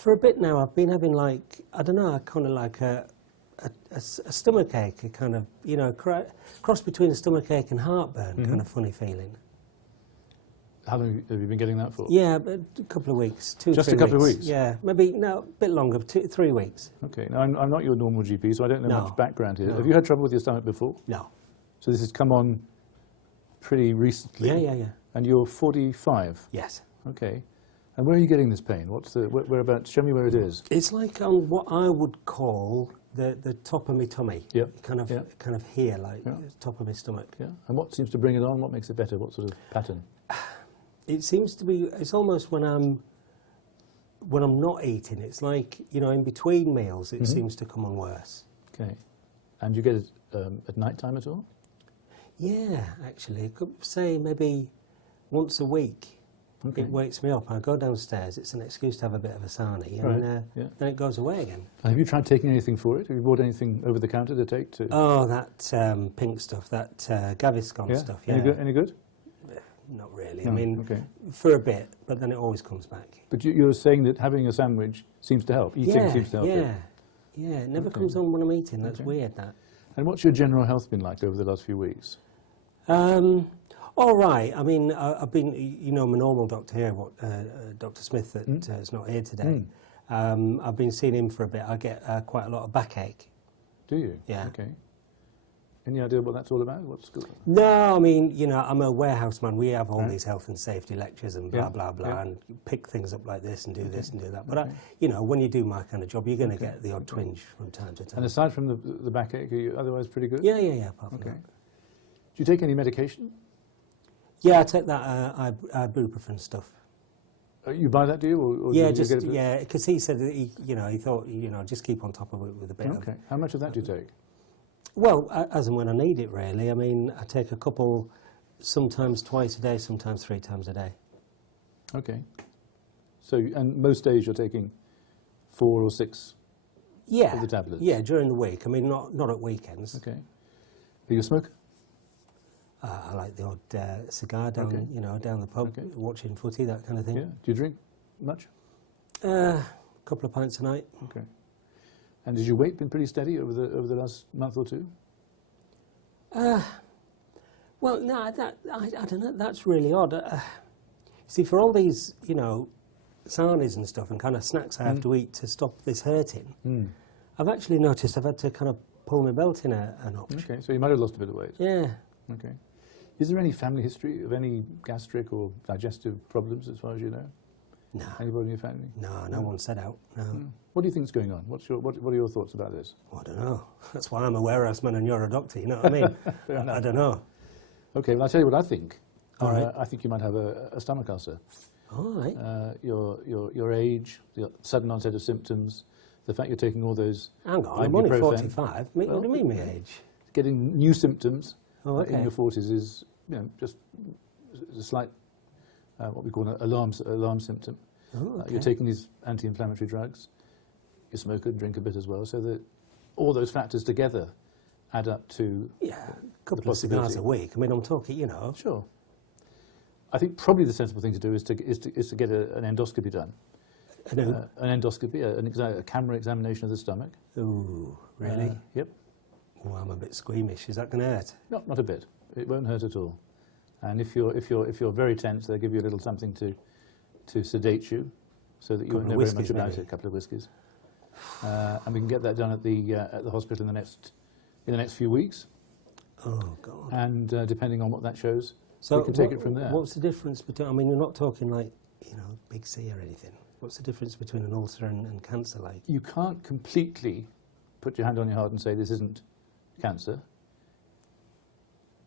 For a bit now, I've been having like, I don't know, kind of like a stomach ache, a kind of, you know, cross between a stomach ache and heartburn, kind of funny feeling. How long have you been getting that for? Yeah, but a couple of weeks, Just 3 a couple weeks. of weeks? Yeah, maybe, no, a bit longer, 3 weeks. Okay, now I'm not your normal GP, so I don't know No. much background here. No. Have you had trouble with your stomach before? No. So this has come on pretty recently? Yeah. And you're 45? Yes. Okay. And where are you getting this pain? What's the, whereabouts? Show me where it is. It's like on what I would call the top of my tummy. Yep. Kind of here, like top of my stomach. Yeah. And what seems to bring it on? What makes it better? What sort of pattern? It seems to be, it's almost when I'm not eating, it's like, you know, in between meals, it seems to come on worse. Okay. And you get it at night time at all? Yeah, actually, I could say maybe once a week. Okay. It wakes me up. I go downstairs. It's an excuse to have a bit of a sarnie, and then it goes away again. Have you tried taking anything for it? Have you bought anything over the counter to take? Oh, that pink stuff, that Gaviscon stuff. Yeah. Any good? Not really. No, I mean, okay. for a bit, but then it always comes back. But you're saying that having a sandwich seems to help. Eating seems to help. Yeah. It never comes on when I'm eating. That's weird. That. And what's your general health been like over the last few weeks? All right. I mean, I've been, you know, my normal doctor here, Dr. Smith, that is not here today. I've been seeing him for a bit. I get quite a lot of backache. Do you? Yeah. Okay. Any idea what that's all about? What's good? No, I mean, you know, I'm a warehouse man. We have all these health and safety lectures and blah, blah, blah, and pick things up like this and do this and do that. But, you know, when you do my kind of job, you're going to get the odd twinge from time to time. And aside from the backache, are you otherwise pretty good? Yeah, apart from that. Do you take any medication? Yeah, I take that ibuprofen stuff. You buy that, do you? Or Yeah, do you get it because he said that he thought, you know, just keep on top of it with a bit of... Okay. How much of that do you take? Well, as and when I need it, really. I mean, I take a couple, sometimes twice a day, sometimes 3 times a day. Okay. So, and most days you're taking 4 or 6 of the tablets? Yeah, during the week. I mean, not at weekends. Okay. Are you a smoker? I like the odd cigar down, you know, down the pub, watching footy, that kind of thing. Yeah. Do you drink much? A couple of pints a night. Okay. And has your weight been pretty steady over the last month or two? Well, no, I don't know. That's really odd. See, for all these, you know, sarnies and stuff and kind of snacks I have to eat to stop this hurting, I've actually noticed I've had to kind of pull my belt in a notch. Okay, so you might have lost a bit of weight. Yeah. Okay. Is there any family history of any gastric or digestive problems, as far as you know? No. Anybody in your family? No, no one set out. No. What do you think's going on? What are your thoughts about this? I don't know. That's why I'm a warehouse man and you're a doctor. You know what I mean? I don't know. Okay, well, I'll tell you what I think. All right. I think you might have a stomach ulcer. All right. Your age, the sudden onset of symptoms, the fact you're taking all those. Hang on, I'm only 45. What do you mean my age? Getting new symptoms in your 40s is, you know, just a slight, what we call an alarm symptom. Oh, okay. You're taking these anti-inflammatory drugs. You smoke and drink a bit as well, so that all those factors together add up to a couple of cigars a week. I mean, I'm talking, you know. Sure. I think probably the sensible thing to do is to get an endoscopy done. An endoscopy, a camera examination of the stomach. Ooh, really? Yep. Oh, I'm a bit squeamish. Is that going to hurt? No, not a bit. It won't hurt at all. And if you're very tense, they'll give you a little something to sedate you, so that you won't know very much about it. A couple of whiskies. And we can get that done at the hospital in the next few weeks. Oh God! And depending on what that shows, so we can take it from there. What's the difference between? I mean, you're not talking like, you know, big C or anything. What's the difference between an ulcer and cancer? Like, you can't completely put your hand on your heart and say this isn't cancer,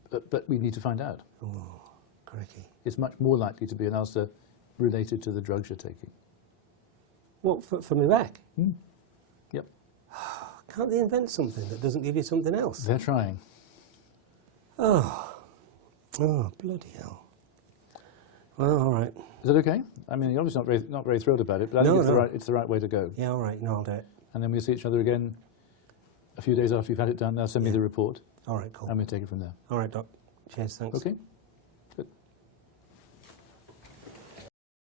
but we need to find out. Oh, crikey! It's much more likely to be an ulcer related to the drugs you're taking. What, for me back? Yep. Can't they invent something that doesn't give you something else? They're trying. Oh, bloody hell. Well, all right. Is that okay? I mean, you're obviously not very thrilled about it, but I think it's the right way to go. Yeah, all right. No, I'll do it. And then we'll see each other again a few days after you've had it done. They'll send me the report. All right, cool. And we'll take it from there. All right, Doc. Cheers, thanks. Okay.